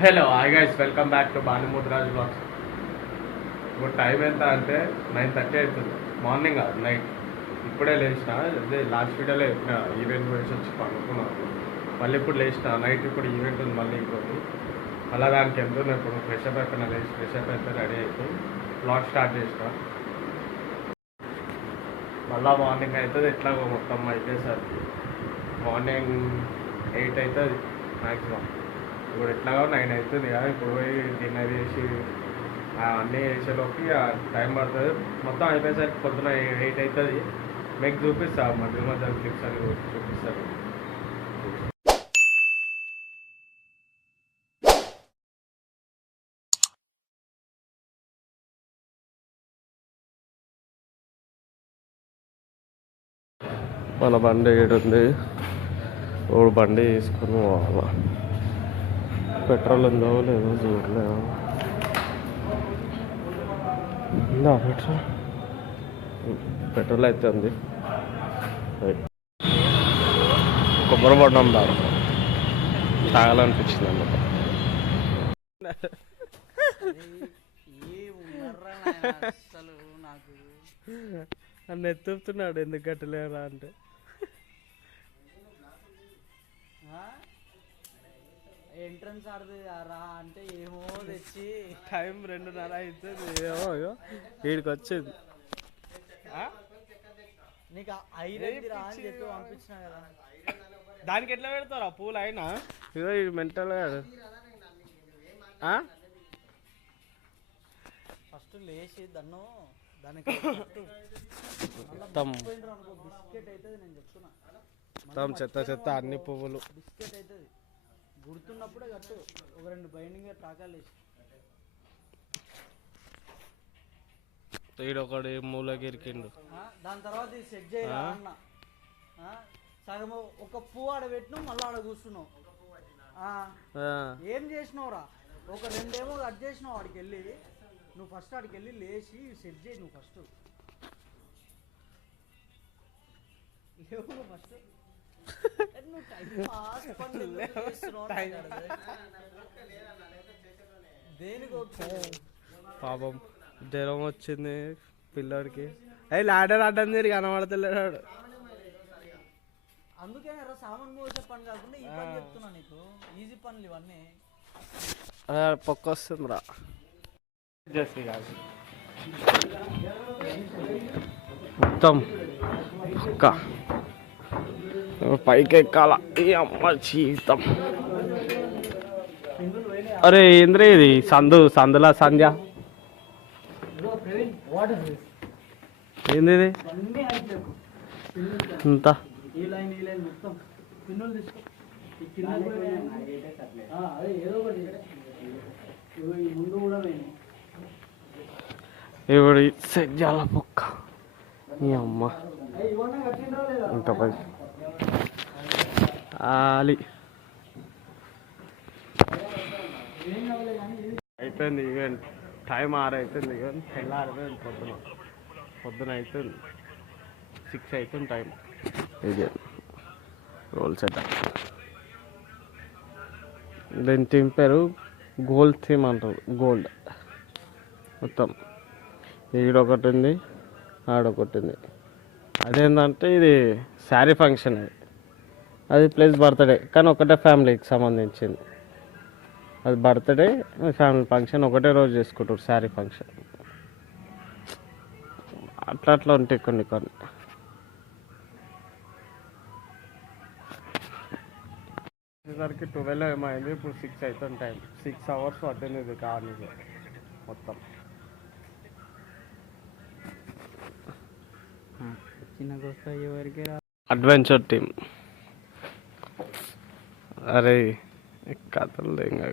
Hello hi guys welcome back to Bhanumudraj blogs ఇప్పుడు time ఎంత అంటే నైన్ థర్టీ అవుతుంది. మార్నింగ్ కాదు నైట్ ఇప్పుడే లేచిన అదే లాస్ట్ వీడియోలో చెప్పిన ఈవెంట్ గురించి వచ్చి పడుకున్నాను మళ్ళీ ఇప్పుడు లేచిన నైట్ ఇప్పుడు ఈవెంట్ ఉంది మళ్ళీ ఇంకోటి. అలా దానికి ఎంత ఇప్పుడు? ఫ్రెష్ అప్ అయిపోయినా లేచి ఫ్రెష్ అప్ అయితే రెడీ అయిపోయి బ్లాగ్ స్టార్ట్ చేసిన. మళ్ళీ మార్నింగ్ అవుతుంది ఎట్లాగో మొత్తం అయిపోయేసరికి. మార్నింగ్ ఎయిట్ అవుతుంది మ్యాక్సిమం ఇప్పుడు ఎట్లాగో నైన్ అవుతుంది కదా ఇప్పుడు పోయి డిన్నర్ చేసి అన్నీ చేసేలోకి టైం పడుతుంది. మొత్తం అయిపోయేసరికి పొద్దున ఎయిట్ అవుతుంది. మీకు చూపిస్తా మధ్య మధ్య క్లిప్స్ అని చూపిస్తారు మన బండి ఏడుంది. ఓడు బండి వేసుకుని పోవాలా. పెట్రోల్ ఉందో లేదో చూడలేదు? ఉందా పెట్రోల్? పెట్రోల్ అయితే ఉంది. కొబ్బరి బొండం దాడు తాగాలనిపించింది అన్నమాట. నన్ను ఎత్తుతున్నాడు ఎందుకు కట్టలేరా అంటే. ఎంట్రన్స్ ఆడది రా అంటే ఏమో తెచ్చి. టైం రెండున్నర అవుతుంది ఏమో వీడికి వచ్చింది. నీకు ఐదు రా అని చెప్పి పంపించిన కదా. దానికి ఎట్లా పెడతారా పూలు అయినా? ఇగో ఇది మెంటల్ ఫస్ట్ లేచి దన్ను దానికి బిస్కెట్ అవుతుంది నేను చెప్తున్నా. చెత్త చెత్త అన్ని పువ్వులు. బిస్కెట్ అవుతుంది గుర్తున్నప్పుడే కట్టు. ఒక రెండు బైండింగ్ టాకాలు వేసి. ఈడొకడు మూలగిరికిండు ఆ, దాని తర్వాత ఇది సెట్ చేయరా ఆ? అన్న. సగం ఒక పువ్వు ఆడ పెట్టినావు మళ్ళీ ఆడ ఆ, ఏం చేసినావురా? ఒక రెండేమో కట్ చేసినావు ఆడికి వెళ్ళి. నువ్వు ఫస్ట్ ఆడికి వెళ్ళి లేచి సెట్ చేయి నువ్వు ఫస్ట్ లేవు నువ్వు ఫస్ట్ పాపం జ్వరం వచ్చింది పిల్లోడికి. అయ్యి లాడర్ అడ్డం తిరిగి కనబడతలేడు అందుకే సామాన్ కాకుండా ఈ పని చెప్తున్నా నీకు. ఈజీ పనులు ఇవన్నీ. పొక్క వస్తుంది రా. చేసి కాదు మొత్తం పొక్క. పైకి ఎక్కాల ఈ అమ్మ జీవితం. అరే ఏంద్రే ఇది? సందు సందులా సంధ్య? ఏంది ఇది? ఇంత? ఈ ఇప్పుడు సెట్ చేయాల పొక్క ఈ అమ్మ. ఇంకా పై ఇది అయిపోయింది ఈవెంట్ టైం ఆరు అవుతుంది ఈవెంట్ తెల్లారిపోయింది పొద్దున. పొద్దున అవుతుంది సిక్స్ అవుతుంది టైం. ఇది. రోల్ సెట్ దీని థీమ్ పేరు గోల్డ్ థీమ్ అంటారు. గోల్డ్. మొత్తం. ఈడొకటి ఉంది ఆడొకటి ఉంది. అదేంటంటే ఇది శారీ ఫంక్షన్ అది. అది ప్లస్ బర్త్డే. కానీ ఒకటే ఫ్యామిలీకి సంబంధించింది. అది బర్త్డే ఫ్యామిలీ ఫంక్షన్ ఒకటే రోజు చేసుకుంటారు శారీ ఫంక్షన్. అట్లా అట్లా ఉంటాయి కొన్ని కొన్ని. వచ్చేసరికి ట్వెల్వ్ ఏమైంది ఇప్పుడు సిక్స్ అవుతుంది టైం సిక్స్ అవర్స్ పట్టింది ఇది కానీ మొత్తం అడ్వెంచర్ టీమ్ అరే ఈ కథలు ఇంకా